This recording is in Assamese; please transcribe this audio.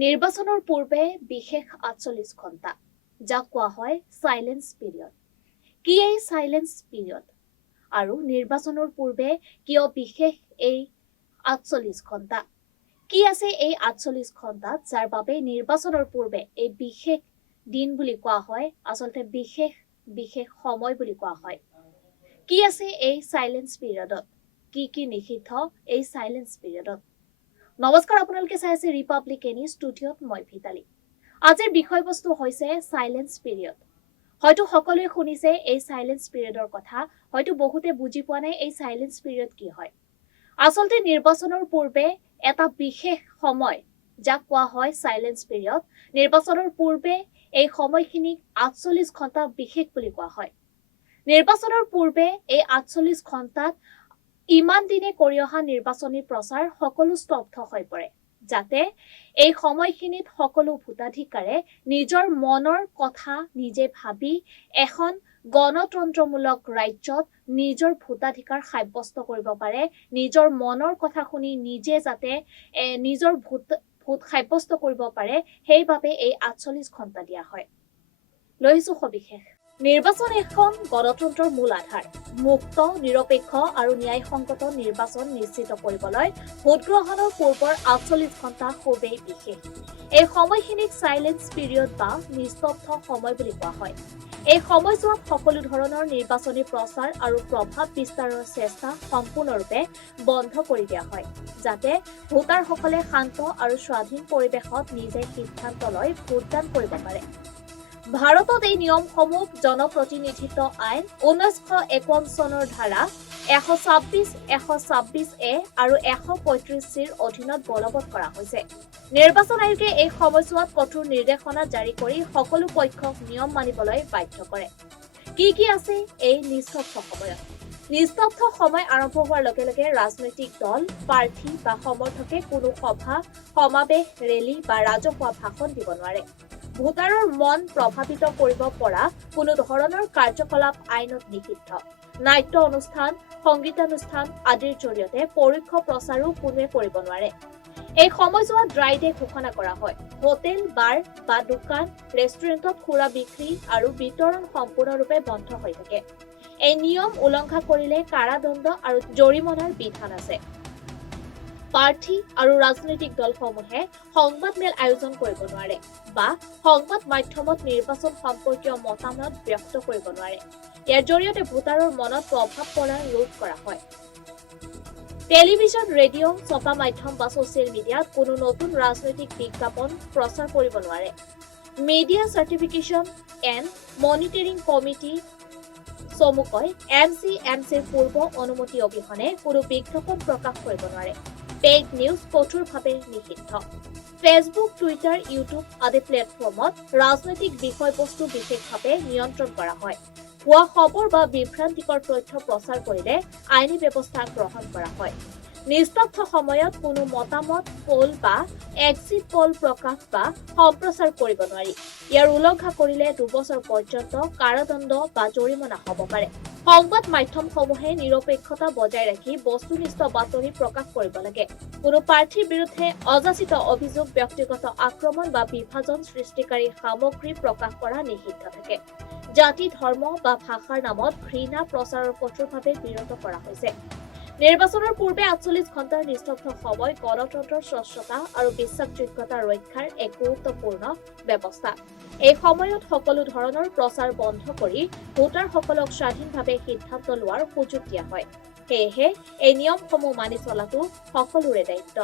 নিৰ্বাচনৰ পূৰ্বে বিশেষ ৪৮ ঘণ্টা যাক কোৱা হয় সাইলেন্স পিৰিয়ড। কি এই সাইলেন্স পিৰিয়ড আৰু নিৰ্বাচনৰ পূৰ্বে কিয় বিশেষ এই ৪৮ ঘণ্টা? কি আছে এই ৪৮ ঘণ্টাত যাৰ বাবে নিৰ্বাচনৰ পূৰ্বে এই বিশেষ দিন বুলি কোৱা হয়, আচলতে বিশেষ সময় বুলি কোৱা হয়। কি আছে এই সাইলেন্স পিৰিয়ডত? কি নিষিদ্ধ এই সাইলেন্স পিৰিয়ডত? নমস্কাৰ, আপোনালোকে চাই আছে ৰিপাব্লিক এনি ষ্টুডিঅ'ত মই ভিতালী। আজিৰ বিষয়বস্তু হৈছে সাইলেন্স পিৰিয়ড। হয়তো সকলোৱে শুনিছে এই সাইলেন্স পিৰিয়ডৰ কথা, হয়তো বহুতে বুজি পোৱা নাই এই সাইলেন্স পিৰিয়ড কি হয়। আচলতে নিৰ্বাচনৰ পূৰ্বে এটা বিশেষ সময় যাক কোৱা হয় সাইলেন্স পিৰিয়ড। নিৰ্বাচনৰ পূৰ্বে এই সময়খিনিক ৪৮ ঘণ্টা বিশেষ বুলি কোৱা হয়। নিৰ্বাচনৰ পূৰ্বে এই ৪৮ ঘণ্টাত ইমান দিনে কৰি অহা নিৰ্বাচনী প্ৰচাৰ সকলো স্তব্ধ হৈ পৰে, যাতে এই সময়খিনিত সকলো ভোটাধিকাৰে নিজৰ মনৰ কথা নিজে ভাবি এখন গণতন্ত্ৰমূলক ৰাজ্যত নিজৰ ভোটাধিকাৰ সাব্যস্ত কৰিব পাৰে, নিজৰ মনৰ কথা শুনি নিজে যাতে নিজৰ ভোট সাব্যস্ত কৰিব পাৰে, সেইবাবে এই ৪৮ ঘণ্টা দিয়া হয়। লৈছো সবিশেষ। নিৰ্বাচন এখন গণতন্ত্ৰৰ মূল আধাৰ। মুক্ত, নিৰপেক্ষ আৰু ন্যায়সংগত নিৰ্বাচন নিশ্চিত কৰিবলৈ ভোটগ্ৰহণৰ পূৰ্বৰ ৪৮ ঘণ্টা খুবেই বিশেষ। এই সময়খিনিক সাইলেন্স পিৰিয়ড বা নিস্তব্ধ সময় বুলি কোৱা হয়। এই সময়ছোৱাত সকলো ধৰণৰ নিৰ্বাচনী প্ৰচাৰ আৰু প্ৰভাৱ বিস্তাৰৰ চেষ্টা সম্পূৰ্ণৰূপে বন্ধ কৰি দিয়া হয়, যাতে ভোটাৰসকলে শান্ত আৰু স্বাধীন পৰিৱেশত নিজে সিদ্ধান্ত লৈ ভোটদান কৰিব পাৰে। ভাৰতত এই নিয়মসমূহ জনপ্ৰতিনিধিত্ব আইন ১৯৫১ চনৰ ধাৰা ১২৬(১২৬)(এ) আৰু ১৩৫(চি)ৰ অধীনত বলবৎ কৰা হৈছে। নিৰ্বাচন আয়োগে এই সময়ছোৱাত কঠোৰ নিৰ্দেশনা জাৰি কৰি সকলো পক্ষক নিয়ম মানিবলৈ বাধ্য কৰে। কি আছে এই নিস্তব্ধ সময়ত? নিস্তব্ধ সময় আৰম্ভ হোৱাৰ লগে লগে ৰাজনৈতিক দল, প্ৰাৰ্থী বা সমৰ্থকে কোনো সভা, সমাৱেশ, ৰেলী বা ৰাজহুৱা ভাষণ দিব নোৱাৰে। ভোটাৰৰ মন প্ৰভাৱিত কৰিব পৰা কোনো ধৰণৰ কাৰ্যকলাপ আইনত নিষিদ্ধ। নাট্য অনুষ্ঠান, সংগীতানুষ্ঠান আদিৰ জৰিয়তে পৰোক্ষ প্ৰচাৰো কোনোৱে কৰিব নোৱাৰে। এই সময়ছোৱাত ড্ৰাই ডে ঘোষণা কৰা হয়। হোটেল, বাৰ বা দোকান, ৰেষ্টুৰেণ্টত সুৰা বিক্ৰী আৰু বিতৰণ সম্পূৰ্ণৰূপে বন্ধ হৈ থাকে। এই নিয়ম উলংঘা কৰিলে কাৰাদণ্ড আৰু জৰিমনাৰ বিধান আছে। প্ৰাৰ্থী আৰু ৰাজনৈতিক দলসমূহে সংবাদমেল আয়োজন কৰিব নোৱাৰে বা সংবাদ মাধ্যমত নিৰ্বাচন সম্পৰ্কীয় মতামত ব্যক্ত কৰিব নোৱাৰে। ইয়াৰ জৰিয়তে ভোটাৰৰ মনত প্ৰভাৱ পৰা ৰোধ কৰা হয়। টেলিভিছন, ৰেডিঅ', ছপা মাধ্যম বা ছচিয়েল মিডিয়াত কোনো নতুন ৰাজনৈতিক বিজ্ঞাপন প্ৰচাৰ কৰিব নোৱাৰে। Media certification and monitoring committee চমুকৈ MCMCৰ পূৰ্ব অনুমতি অবিহনে কোনো বিজ্ঞাপন প্ৰকাশ কৰিব নোৱাৰে। পেইড নিউজ কঠোৰভাৱে নিষিদ্ধ। ফেচবুক, টুইটাৰ, ইউটিউব আদি প্লেটফৰ্মত ৰাজনৈতিক বিষয়বস্তু বিশেষভাৱে নিয়ন্ত্ৰণ কৰা হয়। ভুৱা খবৰ বা বিভ্ৰান্তিকৰ তথ্য প্ৰচাৰ কৰিলে আইনী ব্যৱস্থা গ্ৰহণ কৰা হয়। নিস্তব্ধ সময়ত কোনো মতামত, পোল বা এক্সিট পোল প্ৰকাশ বা সম্প্ৰচাৰ কৰিব নোৱাৰি। ইয়াৰ উলংঘা কৰিলে ২ বছৰ পৰ্যন্ত কাৰাদণ্ড বা জৰিমনা হ'ব পাৰে। সংবাদ মাধ্যমসমূহে নিৰপেক্ষতা বজাই ৰাখি বস্তুনিষ্ঠ বাতৰি প্ৰকাশ কৰিব লাগে। কোনো প্ৰাৰ্থীৰ বিৰুদ্ধে অযাচিত অভিযোগ, ব্যক্তিগত আক্ৰমণ বা বিভাজন সৃষ্টিকাৰী সামগ্ৰী প্ৰকাশ কৰা নিষিদ্ধ থাকে। জাতি, ধৰ্ম বা ভাষাৰ নামত ঘৃণা প্ৰচাৰৰ কঠোৰভাৱে বিৰত কৰা হৈছে। নিৰ্বাচনৰ পূৰ্বে ৪৮ ঘণ্টাৰ নিস্তব্ধ সময় গণতন্ত্ৰৰ স্বচ্ছতা আৰু বিশ্বাসযোগ্যতা ৰক্ষাৰ এক গুৰুত্বপূৰ্ণ ব্যৱস্থা। এই সময়ত সকলো ধৰণৰ প্ৰচাৰ বন্ধ কৰি ভোটাৰসকলক স্বাধীনভাৱে সিদ্ধান্ত লোৱাৰ সুযোগ দিয়া হয়। সেয়েহে এই নিয়মসমূহ মানি চলাটো সকলোৰে দায়িত্ব।